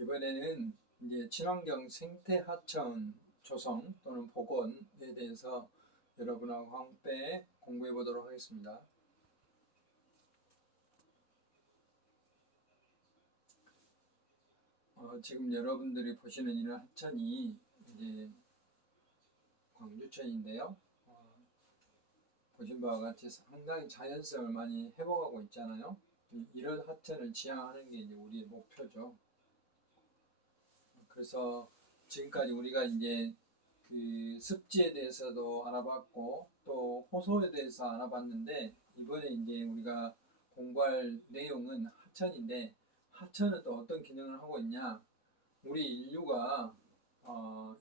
이번에는 이제 친환경 생태 하천 조성 또는 복원에 대해서 여러분하고 함께 공부해 보도록 하겠습니다. 지금 여러분들이 보시는 이런 하천이 이제 광주천인데요. 보신 바와 같이 상당히 자연성을 많이 회복하고 있잖아요. 이런 하천을 지향하는 게 이제 우리의 목표죠. 그래서 지금까지 우리가 이제 그 습지에 대해서도 알아봤고 또 호소에 대해서 알아봤는데, 이번에 이제 우리가 공부할 내용은 하천인데, 하천은 또 어떤 기능을 하고 있냐? 우리 인류가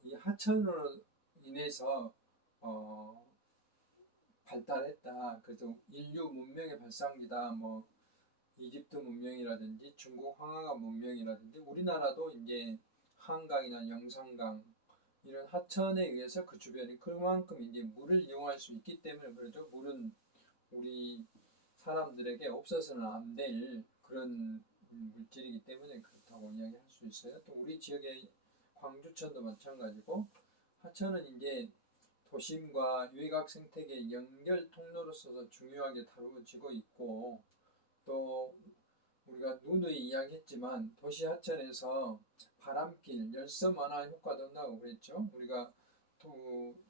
이 하천으로 인해서 발달했다. 그래서 인류 문명의 발상지다. 뭐 이집트 문명이라든지 중국 황하가 문명이라든지, 우리나라도 이제 한강이나 영산강 이런 하천에 의해서 그 주변이 그만큼 이제 물을 이용할 수 있기 때문에 그러죠. 물은 우리 사람들에게 없어서는 안 될 그런 물질이기 때문에 그렇다고 이야기할 수 있어요. 또 우리 지역의 광주천도 마찬가지고, 하천은 이제 도심과 유해각 생태계 연결 통로로서 중요하게 다루어지고 있고, 또 우리가 누누이 이야기했지만 도시 하천에서 바람길, 열섬 완화 효과도 한다고 그랬죠. 우리가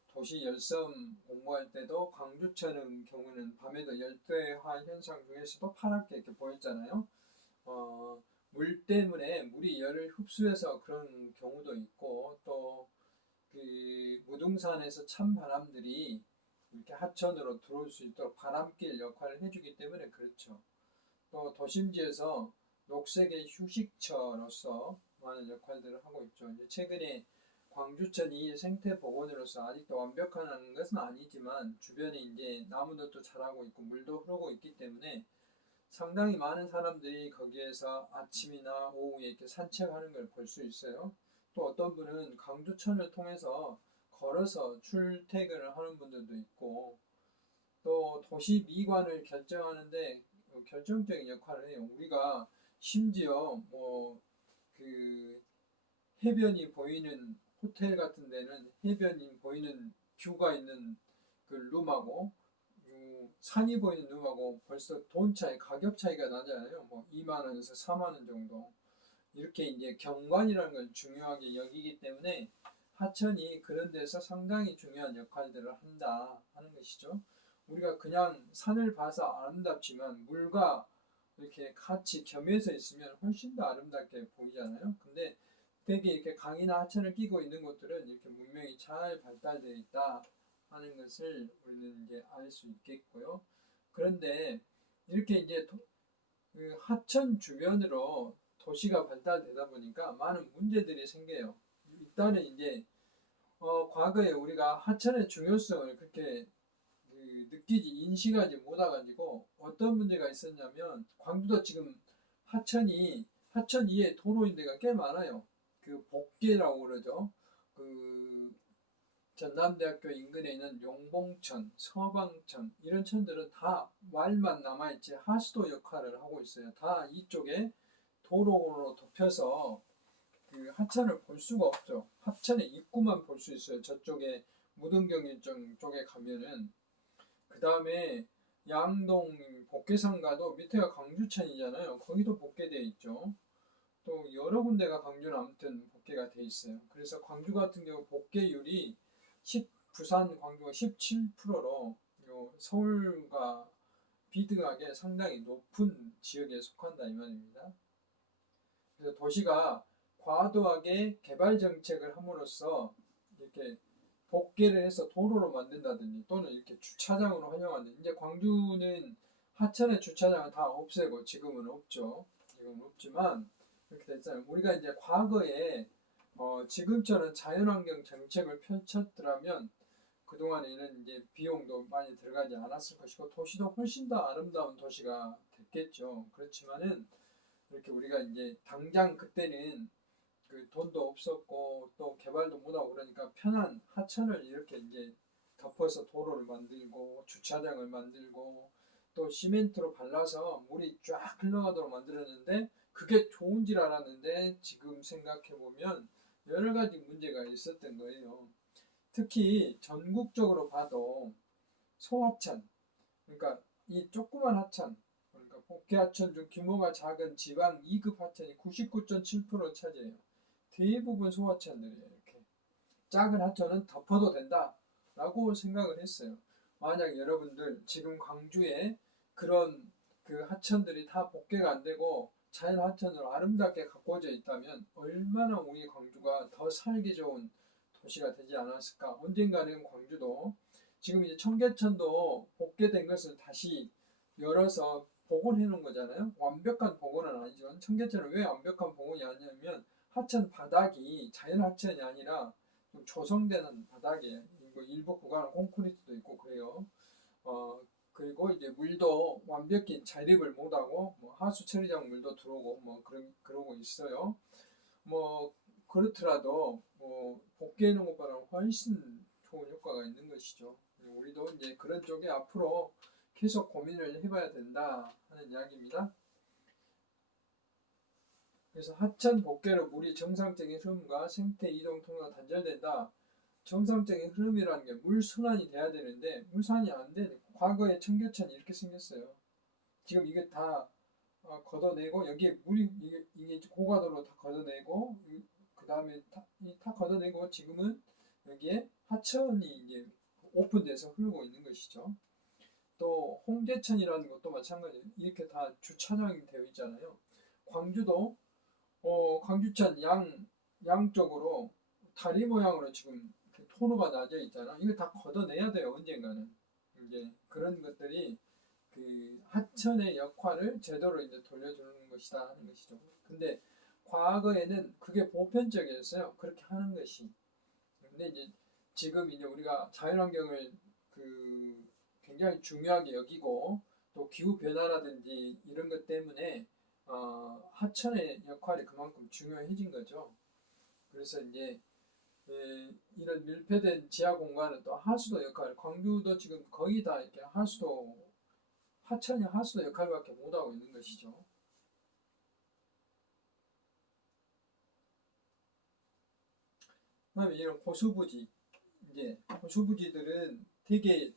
도시 열섬 공부할 때도 광주천의 경우는 밤에도 열대화 현상 중에서도 파랗게 이렇게 보였잖아요. 물 때문에 물이 열을 흡수해서 그런 경우도 있고, 또 그 무등산에서 찬 바람들이 이렇게 하천으로 들어올 수 있도록 바람길 역할을 해주기 때문에 그렇죠. 또 도심지에서 녹색의 휴식처로서 많은 역할들을 하고 있죠. 이제 최근에 광주천이 생태 복원으로서 아직도 완벽한 것은 아니지만 주변에 이제 나무들도 자라고 있고 물도 흐르고 있기 때문에 상당히 많은 사람들이 거기에서 아침이나 오후에 이렇게 산책하는 걸 볼 수 있어요. 또 어떤 분은 광주천을 통해서 걸어서 출퇴근을 하는 분들도 있고, 또 도시 미관을 결정하는데 결정적인 역할을 해요. 우리가 심지어 뭐 그 해변이 보이는 호텔 같은 데는 해변이 보이는 뷰가 있는 그 룸하고 산이 보이는 룸하고 벌써 돈 차이, 가격 차이가 나잖아요. 뭐 2만 원에서 4만 원 정도. 이렇게 이제 경관이라는 걸 중요하게 여기기 때문에 하천이 그런 데서 상당히 중요한 역할들을 한다 하는 것이죠. 우리가 그냥 산을 봐서 아름답지만 물과 이렇게 같이 겸해서 있으면 훨씬 더 아름답게 보이잖아요. 근데 되게 이렇게 강이나 하천을 끼고 있는 곳들은 이렇게 문명이 잘 발달되어 있다 하는 것을 우리는 이제 알 수 있겠고요. 그런데 이렇게 이제 그 하천 주변으로 도시가 발달되다 보니까 많은 문제들이 생겨요. 일단은 이제 과거에 우리가 하천의 중요성을 그렇게 느끼지 인식하지 못해가지고 어떤 문제가 있었냐면, 광주도 지금 하천 위에 도로인 데가 꽤 많아요. 그 복개라고 그러죠. 그 전남대학교 인근에 있는 용봉천, 서방천 이런 천들은 다 말만 남아있지 하수도 역할을 하고 있어요. 다 이쪽에 도로로 덮여서 그 하천을 볼 수가 없죠. 하천의 입구만 볼 수 있어요. 저쪽에 무등경유정 쪽에 가면은. 그 다음에 양동 복개상가도 밑에가 광주천이잖아요. 거기도 복개되어 있죠. 또 여러 군데가 광주는 아무튼 복개가 돼 있어요. 그래서 광주 같은 경우 복개율이 부산, 광주가 17%로 서울과 비등하게 상당히 높은 지역에 속한다 이 말입니다. 그래서 도시가 과도하게 개발 정책을 함으로써 이렇게 복개를 해서 도로로 만든다든지 또는 이렇게 주차장으로 활용하는, 이제 광주는 하천의 주차장을 다 없애고 지금은 없죠. 지금은 없지만 이렇게 됐잖아요. 우리가 이제 과거에 지금처럼 자연환경 정책을 펼쳤더라면 그동안에는 이제 비용도 많이 들어가지 않았을 것이고 도시도 훨씬 더 아름다운 도시가 됐겠죠. 그렇지만은 이렇게 우리가 이제 당장 그때는 그 돈도 없었고 또 개발도 못하고 그러니까 편한 하천을 이렇게 이제 덮어서 도로를 만들고 주차장을 만들고 또 시멘트로 발라서 물이 쫙 흘러가도록 만들었는데, 그게 좋은 줄 알았는데 지금 생각해보면 여러 가지 문제가 있었던 거예요. 특히 전국적으로 봐도 소하천, 그러니까 이 조그만 하천, 그러니까 복개하천 중 규모가 작은 지방 2급 하천이 99.7%를 차지해요. 대부분 소하천들이에요. 이렇게 작은 하천은 덮어도 된다라고 생각을 했어요. 만약 여러분들 지금 광주에 그런 그 하천들이 다 복개가 안 되고 자연 하천으로 아름답게 가꿔져 있다면 얼마나 우리 광주가 더 살기 좋은 도시가 되지 않았을까. 언젠가는 광주도 지금 이제 청계천도 복개된 것을 다시 열어서 복원해 놓은 거잖아요. 완벽한 복원은 아니지만 청계천은 왜 완벽한 복원이 아니냐면 하천 바닥이 자연 하천이 아니라 좀 조성되는 바닥이에요. 일부 구간은 콘크리트도 있고 그래요. 그리고 이제 물도 완벽히 자립을 못하고 뭐 하수 처리장 물도 들어오고 뭐 그러고 있어요. 뭐 그렇더라도 뭐 복귀해 놓은 것보다 훨씬 좋은 효과가 있는 것이죠. 우리도 이제 그런 쪽에 앞으로 계속 고민을 해봐야 된다 하는 이야기입니다. 그래서 하천 복개로 물이 정상적인 흐름과 생태 이동 통로가 단절된다. 정상적인 흐름이라는 게 물순환이 돼야 되는데 물순환이 안 되네. 과거에 청계천이 이렇게 생겼어요. 지금 이게 다 걷어내고 여기에 물이 이게 고가도로 다 걷어내고 그 다음에 다 걷어내고 지금은 여기에 하천이 이제 오픈돼서 흐르고 있는 것이죠. 또 홍제천이라는 것도 마찬가지예요. 이렇게 다 주차장이 되어 있잖아요. 광주도 광주천 양쪽으로 다리 모양으로 지금 토로가 나져 있잖아. 이거 다 걷어내야 돼요. 언젠가는. 이제 그런 것들이 그 하천의 역할을 제대로 이제 돌려주는 것이다 하는 것이죠. 근데 과거에는 그게 보편적이었어요. 그렇게 하는 것이. 근데 이제 지금 이제 우리가 자연환경을 그 굉장히 중요하게 여기고 또 기후 변화라든지 이런 것 때문에 하천의 역할이 그만큼 중요해진 거죠. 그래서 이제 이런 밀폐된 지하 공간은 또 하수도 역할, 광주도 지금 거의 다 이렇게 하천이 하수도 역할밖에 못하고 있는 것이죠. 그다음에 이런 고수부지, 이제 고수부지들은 되게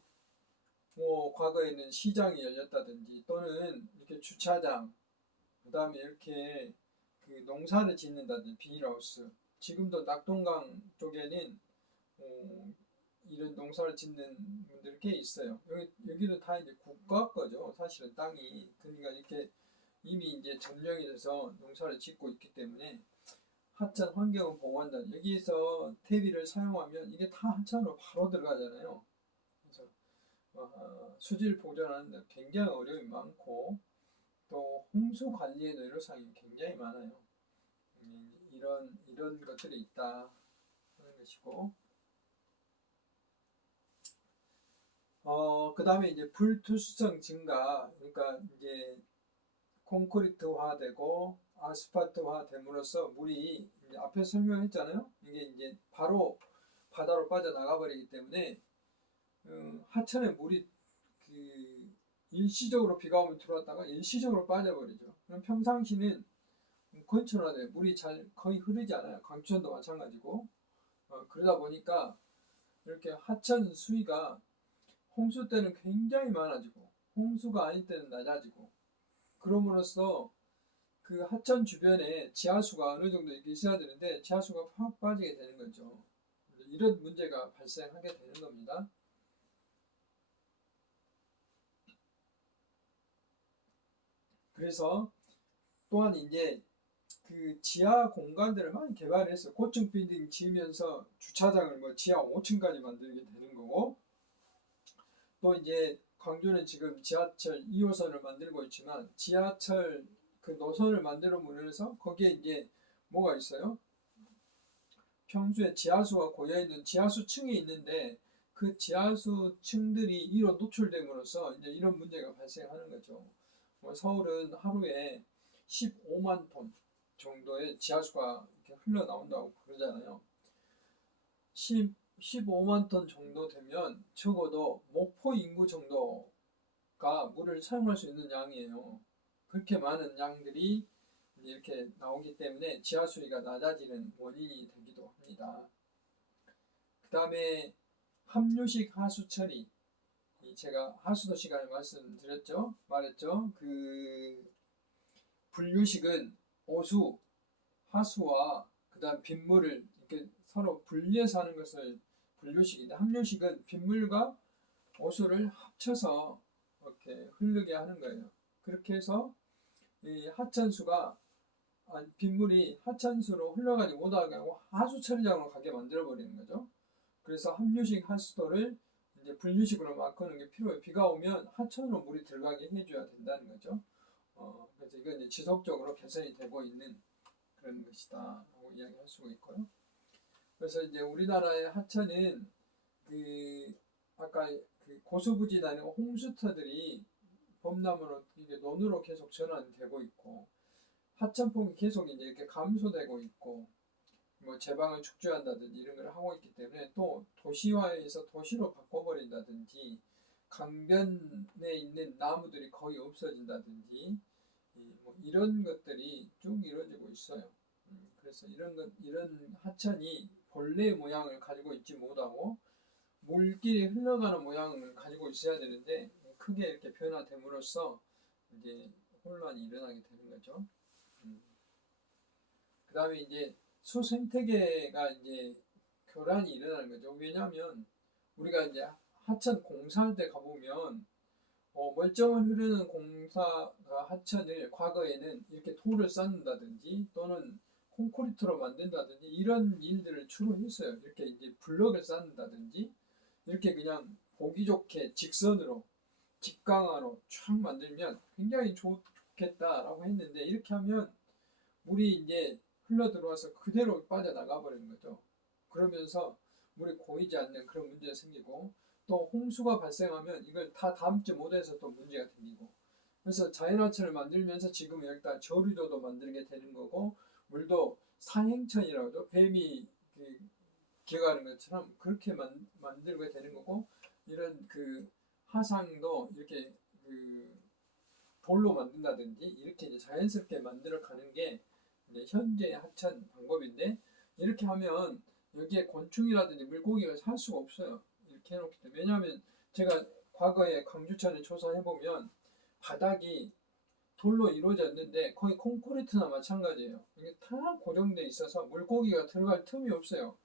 뭐 과거에는 시장이 열렸다든지 또는 이렇게 주차장, 그다음에 이렇게 그 농사를 짓는다든지 비닐하우스. 지금도 낙동강 쪽에는 이런 농사를 짓는 분들이 꽤 있어요. 여기는 다 이제 국가 거죠. 사실은 땅이. 그러니까 이렇게 이미 이제 점령이 돼서 농사를 짓고 있기 때문에 하천 환경을 보호한다. 여기서 퇴비를 사용하면 이게 다 하천으로 바로 들어가잖아요. 그래서 수질 보존하는 데 굉장히 어려움이 많고 또 홍수 관리에도 애로사항이 굉장히 많아요. 이런 것들이 있다 하는 것이고 그 다음에 이제 불투수성 증가, 그러니까 이제 콘크리트화되고 아스팔트화 됨으로써 물이 이제 앞에 설명했잖아요. 이게 이제 바로 바다로 빠져나가 버리기 때문에 하천에 물이 그 일시적으로 비가 오면 들어왔다가 일시적으로 빠져버리죠. 그럼 평상시는 건천화돼 물이 잘 거의 흐르지 않아요. 강천도 마찬가지고 그러다 보니까 이렇게 하천 수위가 홍수 때는 굉장히 많아지고 홍수가 아닐 때는 낮아지고 그럼으로써 그 하천 주변에 지하수가 어느 정도 이렇게 있어야 되는데 지하수가 확 빠지게 되는 거죠. 이런 문제가 발생하게 되는 겁니다. 그래서 또한 이제 그 지하 공간들을 많이 개발해서 고층 빌딩 지으면서 주차장을 뭐 지하 5층까지 만들게 되는 거고 또 이제 광주는 지금 지하철 2호선을 만들고 있지만 지하철 그 노선을 만들어 보면서 거기에 이제 뭐가 있어요? 평소에 지하수가 고여있는 지하수층이 있는데 그 지하수층들이 이로 노출됨으로써 이제 이런 문제가 발생하는 거죠. 서울은 하루에 15만 톤 정도의 지하수가 이렇게 흘러나온다고 그러잖아요. 15만 톤 정도 되면 적어도 목포 인구 정도가 물을 사용할 수 있는 양이에요. 그렇게 많은 양들이 이렇게 나오기 때문에 지하 수위가 낮아지는 원인이 되기도 합니다. 그 다음에 함유식 하수 처리. 제가 하수도 시간에 말했죠. 그 분류식은 오수, 하수와 그 다음 빗물을 이렇게 서로 분리해서 하는 것을 분류식인데, 함유식은 빗물과 오수를 합쳐서 이렇게 흐르게 하는 거예요. 그렇게 해서 이 하천수가 빗물이 하천수로 흘러가지 못하게 하고 하수 처리장으로 가게 만들어 버리는 거죠. 그래서 함유식 하수도를 이제 분류식으로 바꾸는 게 필요해요. 비가 오면 하천으로 물이 들어가게 해줘야 된다는 거죠. 그래서 이건 이제 지속적으로 개선이 되고 있는 그런 것이다라고 이야기할 수가 있고요. 그래서 이제 우리나라의 하천은 그 아까 그 고수부지나 홍수터들이 범람으로 이게 논으로 계속 전환되고 있고, 하천폭이 계속 이제 이렇게 감소되고 있고, 뭐 제방을 축조한다든지 이런 걸 하고 있기 때문에, 또 도시화해서 도시로 바꿔버린다든지, 강변에 있는 나무들이 거의 없어진다든지, 뭐 이런 것들이 쭉 이루어지고 있어요. 그래서 이런 하천이 본래의 모양을 가지고 있지 못하고 물길이 흘러가는 모양을 가지고 있어야 되는데, 크게 이렇게 변화됨으로써 이제 혼란이 일어나게 되는 거죠. 그 다음에 이제 수생태계가 이제 교란이 일어나는 거죠. 왜냐하면 우리가 이제 하천 공사할 때 가보면 멀쩡한 흐르는 공사가 하천을 과거에는 이렇게 돌을 쌓는다든지 또는 콘크리트로 만든다든지 이런 일들을 주로 했어요. 이렇게 이제 블럭을 쌓는다든지 이렇게 그냥 보기 좋게 직선으로 직강화로 쫙 만들면 굉장히 좋겠다라고 했는데, 이렇게 하면 물이 이제 흘러 들어와서 그대로 빠져나가 버리는 거죠. 그러면서 물이 고이지 않는 그런 문제가 생기고, 또 홍수가 발생하면 이걸 다 담지 못해서 또 문제가 생기고, 그래서 자연하천을 만들면서 지금 일단 저류도도 만들게 되는 거고, 물도 사행천이라고 하죠. 뱀이 기어가는 것처럼 그렇게 만들게 되는 거고, 이런 그 하상도 이렇게 그 돌로 만든다든지 이렇게 이제 자연스럽게 만들어 가는 게 이제 현재 하천 방법인데, 이렇게 하면 여기에 곤충이라든지 물고기가 살 수가 없어요. 이렇게 해놓기 때문에. 왜냐하면 제가 과거에 광주천을 조사해보면 바닥이 돌로 이루어졌는데 거의 콘크리트나 마찬가지예요. 이게 다 고정돼 있어서 물고기가 들어갈 틈이 없어요.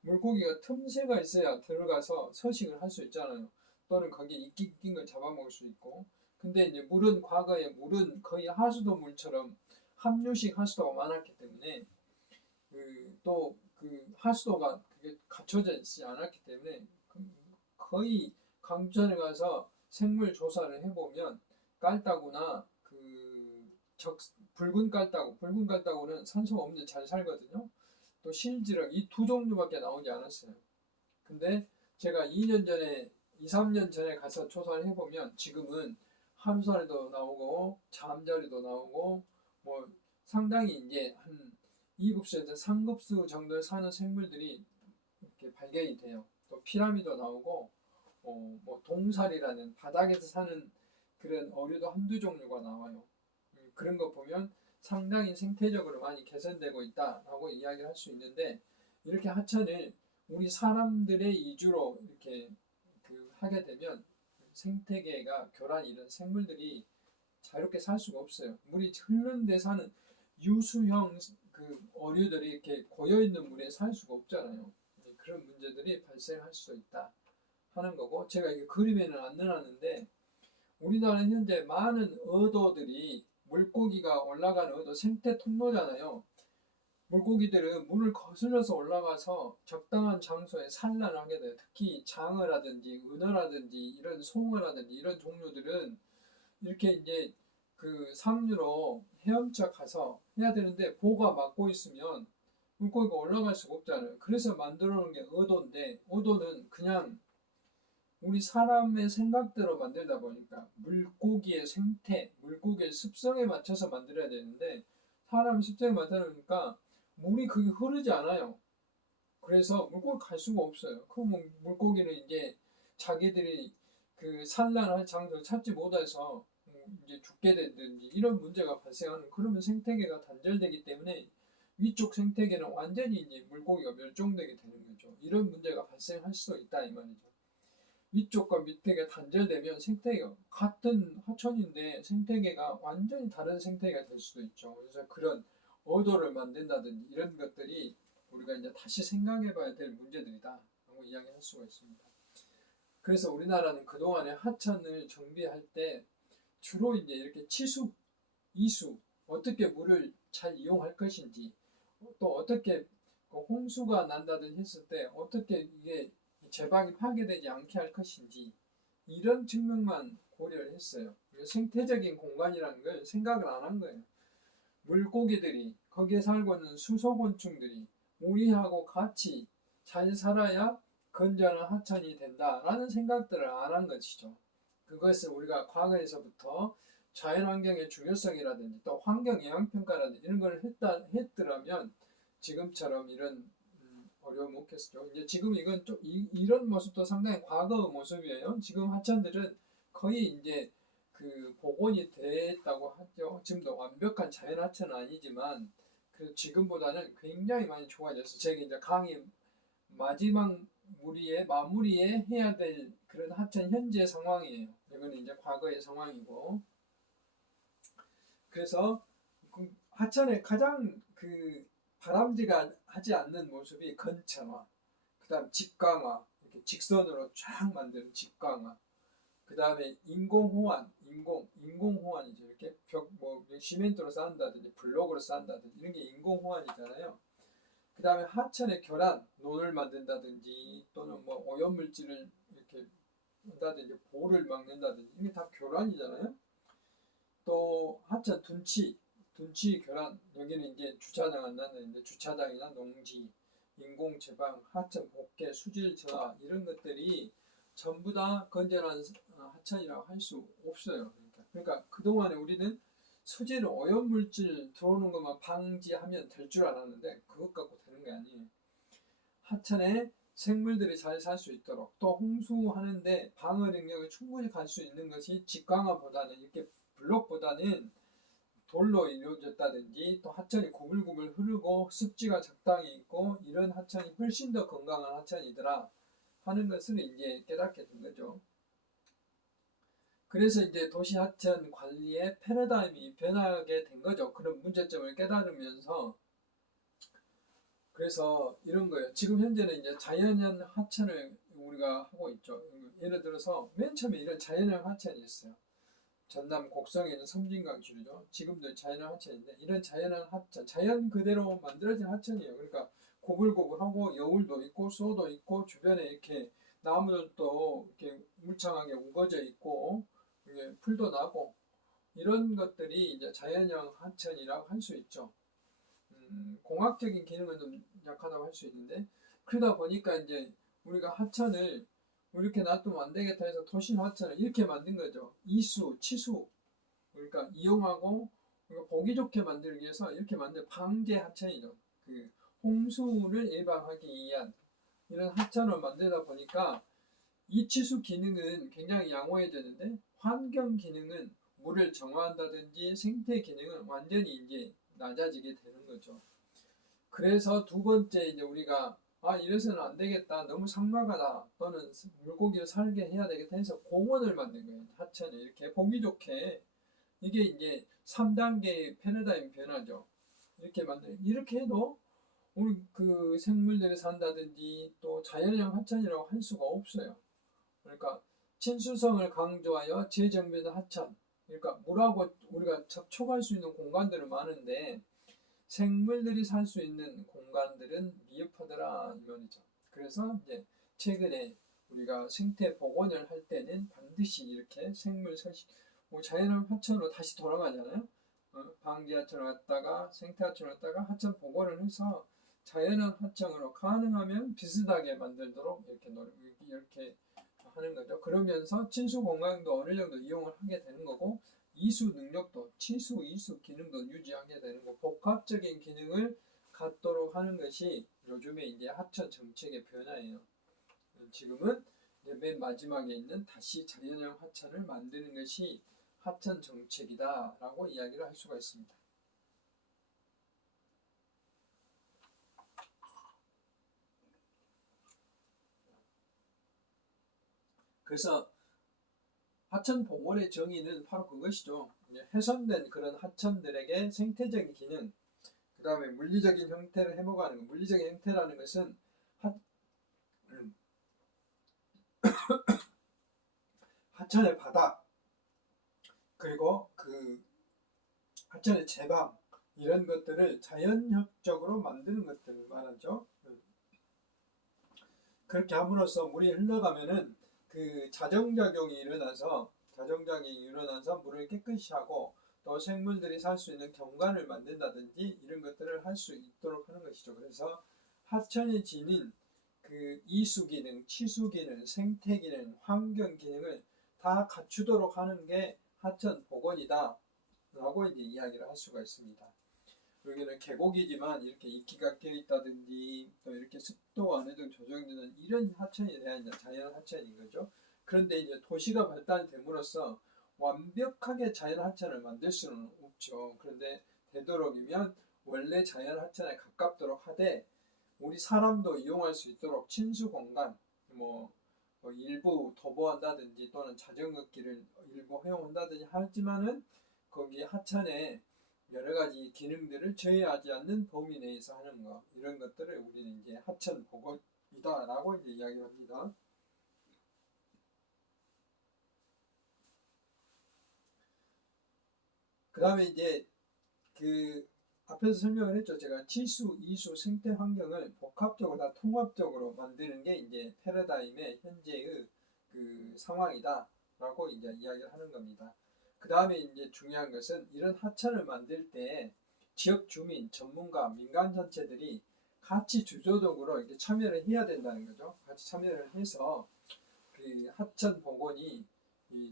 물고기가 틈새가 있어야 들어가서 서식을 할 수 있잖아요. 또는 거기에 이낀 걸 잡아먹을 수 있고. 근데 이제 과거에 물은 거의 하수도 물처럼 함유식 하수도가 많았기 때문에, 또 그 하수도가 그게 갖춰져 있지 않았기 때문에, 거의 강주천에 가서 생물 조사를 해보면 깔따구나 붉은 깔따구는 산소가 없는데 잘 살거든요. 또 실지렁, 이 두 종류밖에 나오지 않았어요. 근데 제가 2, 3년 전에 가서 조사를 해보면 지금은 하루살이도 나오고 잠자리도 나오고, 뭐 상당히 이제 한 2급수에서 3급수 정도에 사는 생물들이 이렇게 발견이 돼요. 또 피라미도 나오고, 뭐 동살이라는 바닥에서 사는 그런 어류도 한두 종류가 나와요. 그런 거 보면 상당히 생태적으로 많이 개선되고 있다라고 이야기를 할 수 있는데, 이렇게 하천을 우리 사람들의 이주로 이렇게 하게 되면 생태계가 교란이 이런 생물들이 자유롭게 살 수가 없어요. 물이 흐르는 데 사는 유수형 어류들이 이렇게 고여있는 물에 살 수가 없잖아요. 그런 문제들이 발생할 수 있다 하는 거고, 제가 이게 그림에는 안 넣어놨는데, 우리나라는 현재 많은 어도들이 물고기가 올라가는 어도 생태 통로잖아요. 물고기들은 물을 거슬러서 올라가서 적당한 장소에 산란을 하게 돼요. 특히 장어라든지 은어라든지 이런 송어라든지 이런 종류들은 이렇게 이제 상류로 헤엄쳐 가서 해야 되는데, 보가 막고 있으면 물고기가 올라갈 수가 없잖아요. 그래서 만들어 놓은 게 어도인데, 어도는 그냥 우리 사람의 생각대로 만들다 보니까 물고기의 생태, 물고기의 습성에 맞춰서 만들어야 되는데, 사람 습성에 맞춰놓으니까 물이 그게 흐르지 않아요. 그래서 물고기 갈 수가 없어요. 그럼 물고기는 이제 자기들이 산란할 장소를 찾지 못해서 이제 죽게 된다든지 이런 문제가 발생하는 그러면 생태계가 단절되기 때문에 위쪽 생태계는 완전히 이제 물고기가 멸종되게 되는 거죠. 이런 문제가 발생할 수도 있다 이 말이죠. 위쪽과 밑에가 단절되면 생태계가 같은 하천인데 생태계가 완전히 다른 생태계가 될 수도 있죠. 그래서 그런 어도를 만든다든지 이런 것들이 우리가 이제 다시 생각해봐야 될 문제들이다 라고 이야기할 수가 있습니다. 그래서 우리나라는 그동안에 하천을 정비할 때 주로 이제 이렇게 치수, 이수, 어떻게 물을 잘 이용할 것인지, 또 어떻게 홍수가 난다든지 했을 때 어떻게 이게 제방이 파괴되지 않게 할 것인지 이런 측면만 고려를 했어요. 생태적인 공간이라는 걸 생각을 안 한 거예요. 물고기들이 거기에 살고 있는 수소곤충들이 우리하고 같이 잘 살아야 건전한 하천이 된다라는 생각들을 안 한 것이죠. 그것을 우리가 과거에서부터 자연환경의 중요성이라든지 또 환경영향평가라든지 이런 걸 했더라면 지금처럼 이런 어려움이 없겠죠. 이제 지금 이건 좀 이런 모습도 상당히 과거의 모습이에요. 지금 하천들은 거의 이제 그 복원이 됐다고 하죠. 지금도 완벽한 자연 하천은 아니지만 그 지금보다는 굉장히 많이 좋아졌어요. 제가 이제 강의 마지막 마무리에 해야 될 그런 하천 현재 상황이에요. 이거는 이제 과거의 상황이고. 그래서 하천의 가장 그 바람직하지 않는 모습이 건천화, 그 다음 직강화, 이렇게 직선으로 쫙 만드는 직강화, 그 다음에 인공호환, 인공호환이죠. 이렇게 시멘트로 쌓는다든지 블록으로 쌓는다든지 이런 게 인공호환이잖아요. 그 다음에 하천의 결안, 논을 만든다든지 또는 뭐 오염물질을 이렇게 한다든지 보를 막는다든지 이게 다 결안이잖아요. 또 하천 둔치 교란, 여기는 이제 주차장 안 나는데 주차장이나 농지, 인공 제방, 하천 복개, 수질 저하 이런 것들이 전부 다 건전한 하천이라고 할 수 없어요. 그러니까 그동안에 우리는 수질 오염물질 들어오는 것만 방지하면 될 줄 알았는데 그것 갖고 되는 게 아니에요. 하천에 생물들이 잘 살 수 있도록 또 홍수하는데 방어 능력이 충분히 갈 수 있는 것이 직강화보다는 이렇게 블록보다는 돌로 이루어졌다든지 또 하천이 구불구불 흐르고 습지가 적당히 있고 이런 하천이 훨씬 더 건강한 하천이더라 하는 것을 이제 깨닫게 된 거죠. 그래서 이제 도시 하천 관리의 패러다임이 변하게 된 거죠. 그런 문제점을 깨달으면서. 그래서 이런 거예요. 지금 현재는 이제 자연형 하천을 우리가 하고 있죠. 예를 들어서 맨 처음에 이런 자연형 하천이 있어요. 전남 곡성에 있는 섬진강 주류죠. 지금도 자연한 하천인데 이런 자연한 하천, 자연 그대로 만들어진 하천이에요. 그러니까 고불고불하고 여울도 있고 소도 있고 주변에 이렇게 나무들도 이렇게 울창하게 우거져 있고 풀도 나고 이런 것들이 이제 자연형 하천이라고 할 수 있죠. 공학적인 기능은 좀 약하다고 할 수 있는데 그러다 보니까 이제 우리가 하천을 이렇게 놔두면 안 되겠다 해서 도심 하천을 이렇게 만든 거죠. 이수, 치수. 그러니까 이용하고 보기 좋게 만들기 위해서 이렇게 만든 방제 하천이죠. 그 홍수를 예방하기 위한 이런 하천을 만들다 보니까 이 치수 기능은 굉장히 양호해졌는데 환경 기능은 물을 정화한다든지 생태 기능은 완전히 이제 낮아지게 되는 거죠. 그래서 두 번째 이제 우리가 이래서는 안 되겠다. 너무 삭막하다. 또는 물고기를 살게 해야 되겠다 해서 공원을 만든 거예요. 하천을 이렇게 보기 좋게. 이게 이제 3단계의 패러다임 변화죠. 이렇게 해도 우리 그 생물들이 산다든지 또 자연형 하천이라고 할 수가 없어요. 그러니까 친수성을 강조하여 재정비된 하천. 그러니까 물하고 우리가 접촉할 수 있는 공간들은 많은데 생물들이 살 수 있는 공간들은 미흡하더라 이 말이죠. 그래서 이제 최근에 우리가 생태 복원을 할 때는 반드시 이렇게 생물 서식, 자연한 하천으로 다시 돌아가잖아요. 방지 하천을 갔다가 생태 하천을 갔다가 하천 복원을 해서 자연한 하천으로 가능하면 비슷하게 만들도록 이렇게 하는 거죠. 그러면서 친수 공간도 어느 정도 이용을 하게 되는 거고 이수 능력도 치수, 이수 기능도 유지하게 되는 거 복합적인 기능을 갖도록 하는 것이 요즘에 이제 하천 정책의 변화예요. 지금은 이제 맨 마지막에 있는 다시 자연형 하천을 만드는 것이 하천 정책이다라고 이야기를 할 수가 있습니다. 그래서 하천 복원의 정의는 바로 그것이죠. 훼손된 그런 하천들에게 생태적인 기능, 그 다음에 물리적인 형태를 회복하는 것. 물리적인 형태라는 것은 하천의 바닥, 그리고 그 하천의 제방, 이런 것들을 자연적으로 만드는 것들을 말하죠. 그렇게 함으로써 물이 흘러가면은 그 자정작용이 일어나서 물을 깨끗이 하고 또 생물들이 살 수 있는 경관을 만든다든지 이런 것들을 할 수 있도록 하는 것이죠. 그래서 하천이 지닌 그 이수 기능, 치수 기능, 생태 기능, 환경 기능을 다 갖추도록 하는 게 하천 복원이다 라고 이제 이야기를 할 수가 있습니다. 여기는 계곡이지만 이렇게 이끼가 껴있다든지 또 이렇게 습도 어느 정도 조정되는 이런 하천에 대한 이제 자연 하천인 거죠. 그런데 이제 도시가 발달됨으로써 완벽하게 자연 하천을 만들 수는 없죠. 그런데 되도록이면 원래 자연 하천에 가깝도록 하되 우리 사람도 이용할 수 있도록 친수 공간, 뭐 일부 도보한다든지 또는 자전거 길을 일부 허용한다든지 하지만은 거기 하천에 여러 가지 기능들을 제외하지 않는 범위 내에서 하는 것, 이런 것들을 우리는 이제 하천 복원이다라고 이제 이야기합니다. 그 다음에 이제 그 앞에서 설명을 했죠. 제가 치수, 이수, 생태 환경을 복합적으로 다 통합적으로 만드는 게 이제 패러다임의 현재의 그 상황이다라고 이제 이야기를 하는 겁니다. 그 다음에 이제 중요한 것은 이런 하천을 만들 때 지역 주민, 전문가, 민간 단체들이 같이 주도적으로 이렇게 참여를 해야 된다는 거죠. 같이 참여를 해서 그 하천 복원이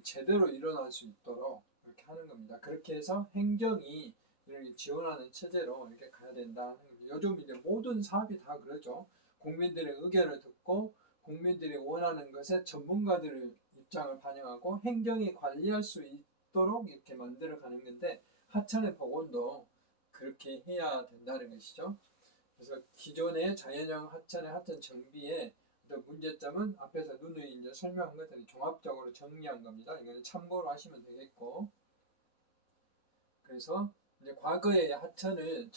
제대로 일어날 수 있도록 이렇게 하는 겁니다. 그렇게 해서 행정이 이렇게 지원하는 체제로 이렇게 가야 된다. 요즘 이제 모든 사업이 다 그러죠. 국민들의 의견을 듣고 국민들이 원하는 것에 전문가들의 입장을 반영하고 행정이 관리할 수 있도록 이렇게 만들어 가는 건데 하천의 복원도 그렇게 해야 된다는 것이죠. 그래서 기존의 자연형 하천의 하천 정비의 문제점은 앞에서 누누이 이제 설명한 것들이 종합적으로 정리한 겁니다. 이거는 참고로 하시면 되겠고, 그래서 이제 과거의 하천을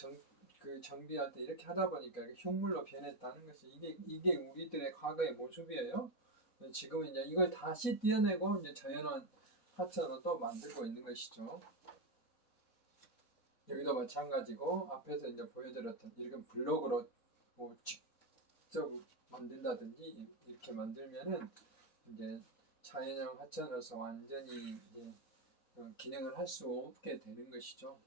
정비할 때 이렇게 하다 보니까 이렇게 흉물로 변했다는 것이 이게 우리들의 과거의 모습이에요. 지금은 이제 이걸 다시 떼어내고 이제 자연한 하천으로 또 만들고 있는 것이죠. 여기도 마찬가지고 앞에서 이제 보여드렸던 이렇게 블록으로 뭐 직접 만든다든지 이렇게 만들면은 이제 자연형 하천으로서 완전히 이제 기능을 할 수 없게 되는 것이죠.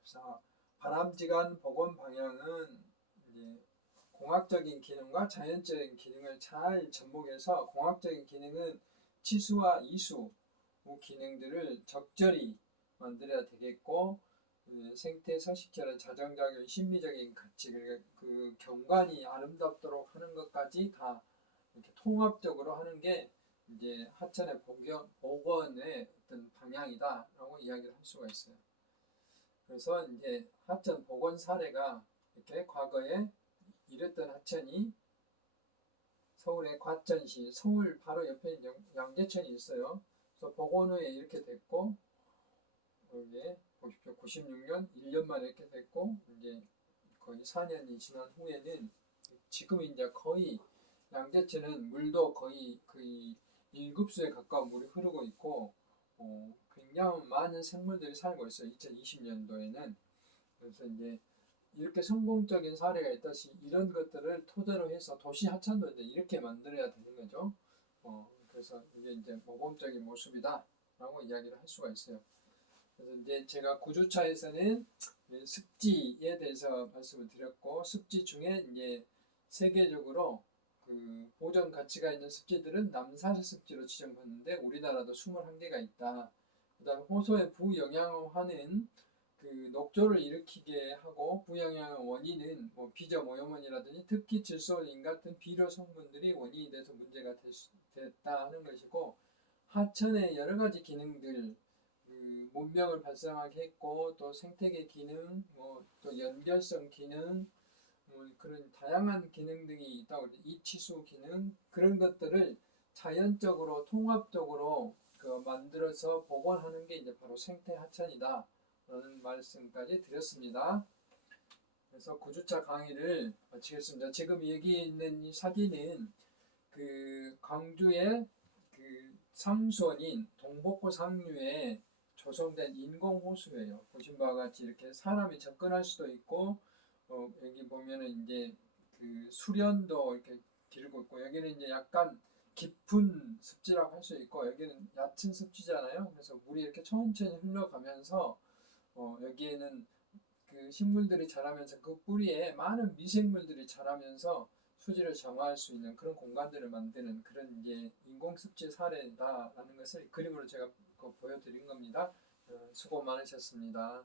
그래서 바람직한 복원 방향은 이제 공학적인 기능과 자연적인 기능을 잘 접목해서 공학적인 기능은 치수와 이수 기능들을 적절히 만들어야 되겠고 생태 서식처럼 자정작용, 심미적인 가치, 그 경관이 아름답도록 하는 것까지 다 이렇게 통합적으로 하는 게 이제 하천의 복원의 어떤 방향이다라고 이야기를 할 수가 있어요. 그래서 이제 하천 복원 사례가 이렇게 과거에 이랬던 하천이 서울의 과천시, 서울 바로 옆에 양재천이 있어요. 그래서 복원 후에 이렇게 됐고, 여기에 보십시오. 96년 1년 만에 이렇게 됐고, 이제 거의 4년이 지난 후에는 지금 이제 거의 양재천은 물도 거의 1급수에 가까운 물이 흐르고 있고, 굉장히 많은 생물들이 살고 있어요. 2020년도에는. 그래서 이제 이렇게 성공적인 사례가 있다시 이런 것들을 토대로 해서 도시 하천도 이제 이렇게 만들어야 되는 거죠. 그래서 이게 이제 모범적인 모습이다라고 이야기를 할 수가 있어요. 그래서 이제 제가 구주차에서는 습지에 대해서 말씀을 드렸고, 습지 중에 이제 세계적으로 그 보존 가치가 있는 습지들은 남사리 습지로 지정받는데 우리나라도 21개가 있다. 그다음에 호소에 부영향하는 그 녹조를 일으키게 하고 부영향의 원인은 뭐 비점 오염원이라든지 특히 질소린 같은 비료 성분들이 원인이 돼서 문제가 됐다 하는 것이고, 하천의 여러 가지 기능들, 그 문명을 발생하게 했고 또 생태계 기능, 뭐 또 연결성 기능, 뭐 그런 다양한 기능들이 있다고 그래요. 이치수 기능 그런 것들을 자연적으로 통합적으로 그 만들어서 복원하는 게 이제 바로 생태 하천이다 라는 말씀까지 드렸습니다. 그래서 9주차 강의를 마치겠습니다. 지금 여기 있는 이 사진은 그 광주의 그 상수원인 동복호 상류에 조성된 인공호수예요. 보신 바와 같이 이렇게 사람이 접근할 수도 있고, 여기 보면은 이제 그 수련도 이렇게 기르고 있고, 여기는 이제 약간 깊은 습지라고 할 수 있고, 여기는 얕은 습지잖아요. 그래서 물이 이렇게 천천히 흘러가면서, 여기에는 그 식물들이 자라면서 그 뿌리에 많은 미생물들이 자라면서 수질을 정화할 수 있는 그런 공간들을 만드는 그런 이제 인공습지 사례다라는 것을 그림으로 제가 보여드린 겁니다. 수고 많으셨습니다.